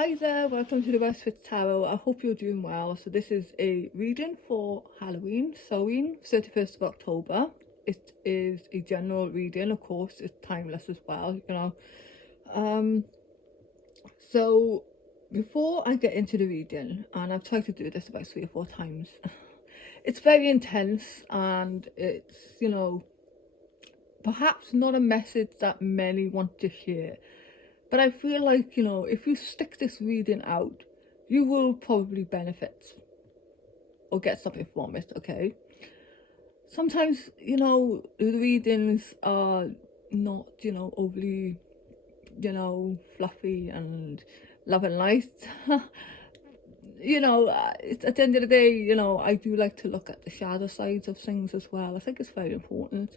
Hi there, welcome to the West Fit Tarot. I hope you're doing well. So this is a reading for Halloween, Samhain, 31st of October. It is a general reading, of course, it's timeless as well, you know. So before I get into the reading, and I've tried to do this about 3 or 4 times, it's very intense and it's, you know, perhaps not a message that many want to hear. But I feel like, you know, if you stick this reading out, you will probably benefit or get something from it, okay? Sometimes, you know, the readings are not, you know, overly, you know, fluffy and love and light. You know, it's, at the end of the day, you know, I do like to look at the shadow sides of things as well. I think it's very important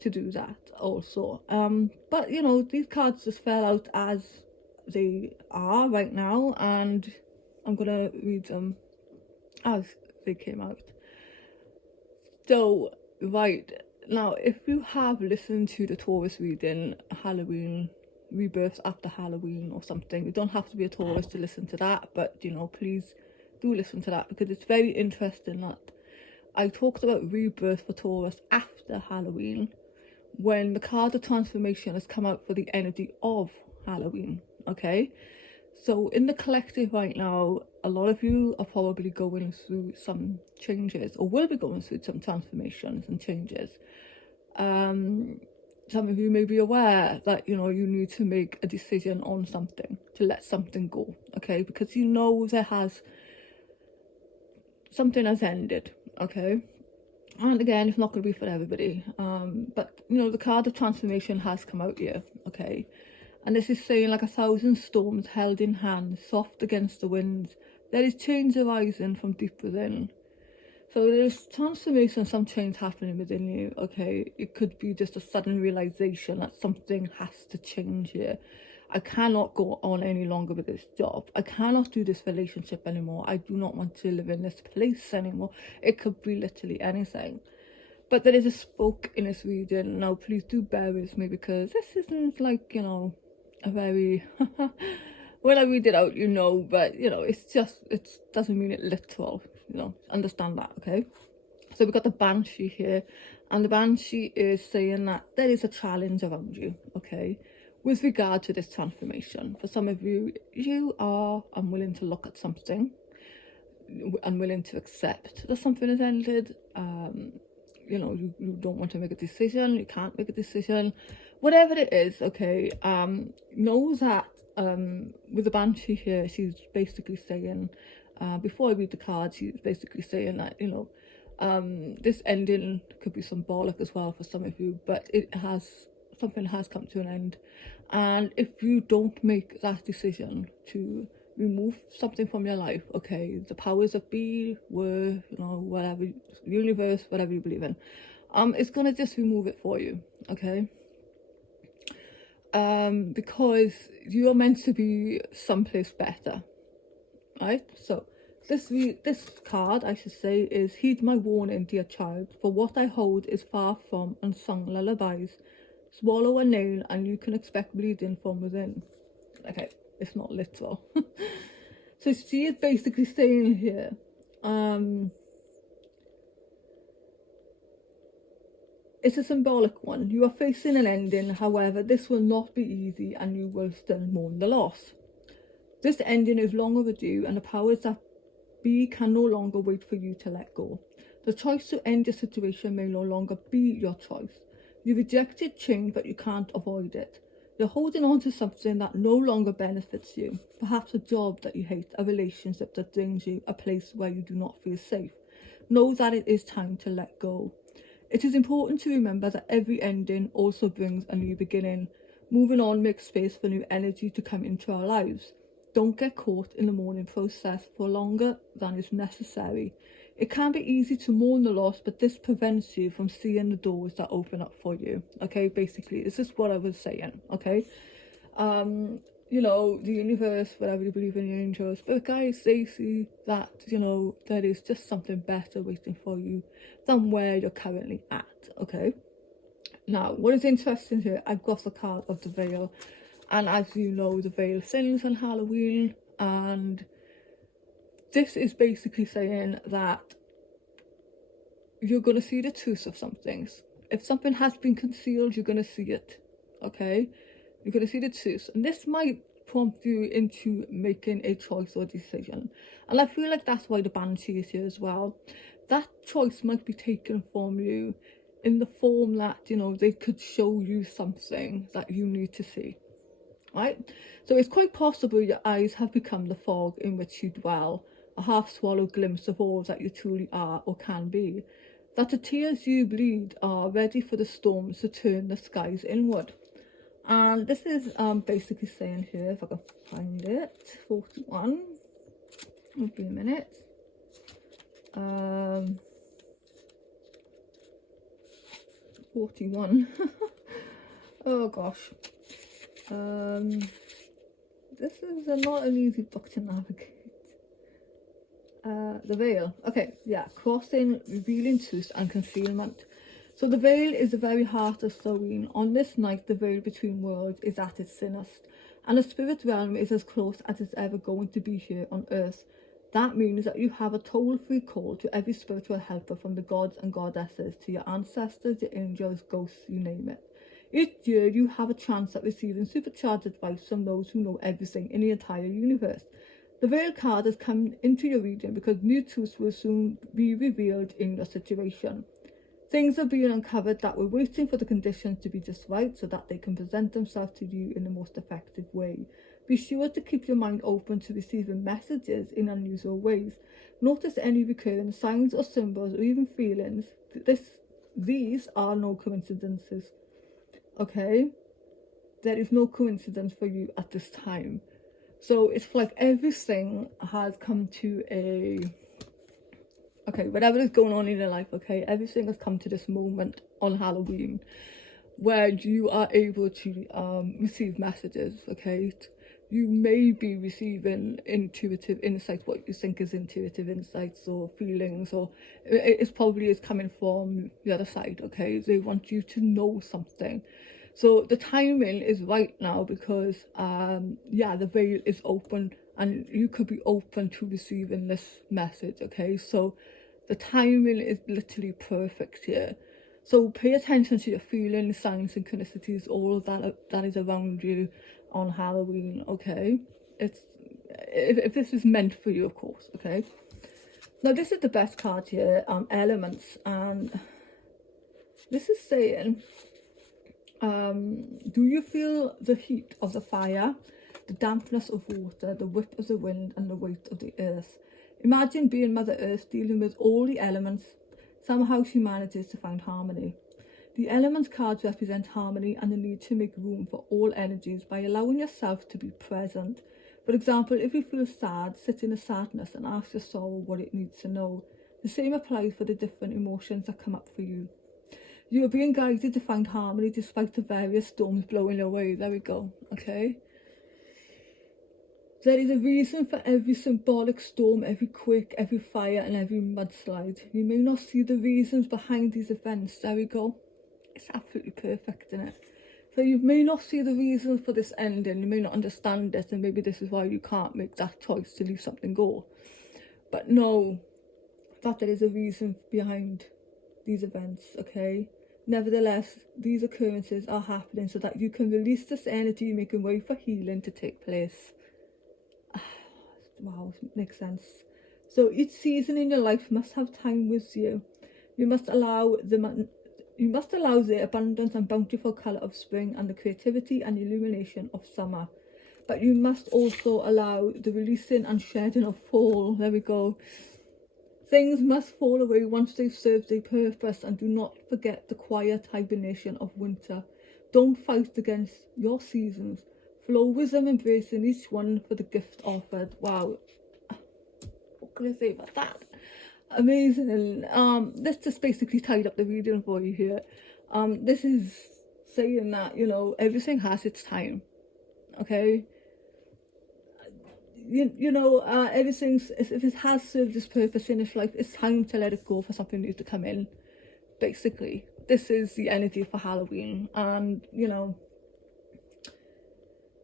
to do that also. But you know, these cards just fell out as they are right now, and I'm gonna read them as they came out. So right now, if you have listened to the Taurus reading, Halloween, rebirths after Halloween or something, you don't have to be a Taurus to listen to that, but you know, please do listen to that, because it's very interesting that I talked about rebirth for Taurus after Halloween, when the card of transformation has come out for the energy of Halloween, okay? So in the collective right now, a lot of you are probably going through some changes, or will be going through some transformations and changes. Some of you may be aware that, you know, you need to make a decision on something, to let something go, okay? Because you know something has ended, okay? And again, it's not going to be for everybody, but you know, the card of transformation has come out here, okay? And this is saying, like 1,000 storms held in hand, soft against the winds, there is change arising from deep within. So there's transformation, some change happening within you, okay? It could be just a sudden realization that something has to change here. I cannot go on any longer with this job. I cannot do this relationship anymore. I do not want to live in this place anymore. It could be literally anything. But there is a spoke in this reading. Now, please do bear with me, because this isn't like, you know, a very... when I read it out, you know, but, you know, it's just, it doesn't mean it literal, you know, understand that, okay? So we've got the Banshee here, and the Banshee is saying that there is a challenge around you, okay, with regard to this transformation. For some of you, you are unwilling to look at something, unwilling to accept that something has ended. You know, you don't want to make a decision, you can't make a decision, whatever it is, okay. Know that with the Banshee here, she's basically saying, before I read the card, she's basically saying that, you know, this ending could be symbolic as well for some of you, but something has come to an end. And if you don't make that decision to remove something from your life, okay, the powers that be, were, you know, whatever, universe, whatever you believe in, it's gonna just remove it for you, okay? Because you're meant to be someplace better, right? So this card, I should say, is heed my warning, dear child, for what I hold is far from unsung lullabies. Swallow a nail and you can expect bleeding from within. Okay, it's not literal. So she is basically saying here, it's a symbolic one. You are facing an ending, however, this will not be easy and you will still mourn the loss. This ending is long overdue, and the powers that be can no longer wait for you to let go. The choice to end your situation may no longer be your choice. You rejected change, but you can't avoid it. You're holding on to something that no longer benefits you. Perhaps a job that you hate, a relationship that brings you, a place where you do not feel safe. Know that it is time to let go. It is important to remember that every ending also brings a new beginning. Moving on makes space for new energy to come into our lives. Don't get caught in the mourning process for longer than is necessary. It can be easy to mourn the loss, but this prevents you from seeing the doors that open up for you, okay? Basically, this is what I was saying, okay? You know, the universe, whatever you believe in, the angels, but guys, they see that, you know, there is just something better waiting for you than where you're currently at, okay? Now, what is interesting here, I've got the card of the veil, and as you know, the veil sings on Halloween, And this is basically saying that you're going to see the truth of some things. If something has been concealed, you're going to see it, okay? You're going to see the truth. And this might prompt you into making a choice or decision. And I feel like that's why the banshee is here as well. That choice might be taken from you in the form that, you know, they could show you something that you need to see, right? So it's quite possible your eyes have become the fog in which you dwell, a half-swallowed glimpse of all that you truly are or can be, that the tears you bleed are ready for the storms to turn the skies inward. And this is basically saying here, if I can find it, 41, it'll be a minute. 41. Oh gosh. This is not an easy book to navigate. The veil. Okay, yeah, crossing, revealing truth and concealment. So the veil is the very heart of Samhain. On this night, the veil between worlds is at its thinnest, and the spirit realm is as close as it's ever going to be here on earth. That means that you have a toll-free call to every spiritual helper, from the gods and goddesses to your ancestors, your angels, ghosts, you name it. Each year you have a chance at receiving supercharged advice from those who know everything in the entire universe. The Veil card has come into your reading because new truths will soon be revealed in your situation. Things are being uncovered that were waiting for the conditions to be just right so that they can present themselves to you in the most effective way. Be sure to keep your mind open to receiving messages in unusual ways. Notice any recurring signs or symbols or even feelings. These are no coincidences. Okay? There is no coincidence for you at this time. So it's like everything has come to a... Okay, whatever is going on in your life, okay, everything has come to this moment on Halloween where you are able to receive messages, okay? You may be receiving intuitive insights, what you think is intuitive insights or feelings, or it probably is coming from the other side, okay? They want you to know something. So the timing is right now because, yeah, the veil is open and you could be open to receiving this message, okay? So the timing is literally perfect here. So pay attention to your feelings, signs, synchronicities, all of that is around you on Halloween, okay? It's if this is meant for you, of course, okay? Now this is the best card here, elements, and this is saying, do you feel the heat of the fire, the dampness of water, the whip of the wind, and the weight of the earth? Imagine being Mother Earth dealing with all the elements. Somehow she manages to find harmony. The elements cards represent harmony and the need to make room for all energies by allowing yourself to be present. For example, if you feel sad, sit in the sadness and ask your soul what it needs to know. The same applies for the different emotions that come up for you. You are being guided to find harmony despite the various storms blowing your way. There we go, okay? There is a reason for every symbolic storm, every quake, every fire, and every mudslide. You may not see the reasons behind these events. There we go. It's absolutely perfect, isn't it? So you may not see the reasons for this ending. You may not understand it, and maybe this is why you can't make that choice to leave something go. But know that there is a reason behind these events, okay? Nevertheless, these occurrences are happening so that you can release this energy, making way for healing to take place. Wow, makes sense. So each season in your life must have time with you. You must allow the abundance and bountiful colour of spring and the creativity and illumination of summer. But you must also allow the releasing and shedding of fall. There we go. Things must fall away once they've served their purpose, and do not forget the quiet hibernation of winter. Don't fight against your seasons. Flow with them, embracing each one for the gift offered. Wow. What can I say about that? Amazing. This just basically tied up the reading for you here. This is saying that, you know, everything has its time. Okay? You know, everything's, if it has served its purpose in its life, it's time to let it go for something new to come in. Basically, this is the energy for Halloween. And, you know,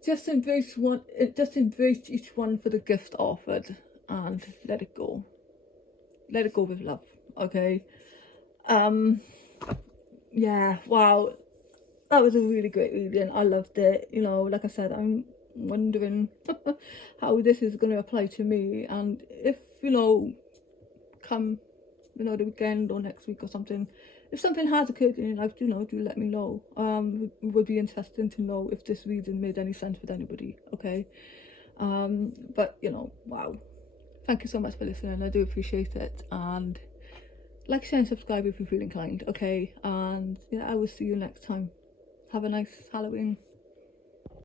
just embrace each one for the gift offered, and let it go. Let it go with love. Okay. Yeah, wow, that was a really great reading. I loved it. You know, like I said, I'm wondering how this is going to apply to me, and if, you know, come, you know, the weekend or next week or something, if something has occurred in your life, you know, do let me know. It would be interesting to know if this reading made any sense with anybody. Okay. But you know, wow, thank you so much for listening. I do appreciate it, and like, share and subscribe if you feel inclined. Okay, and yeah, I will see you next time. Have a nice Halloween.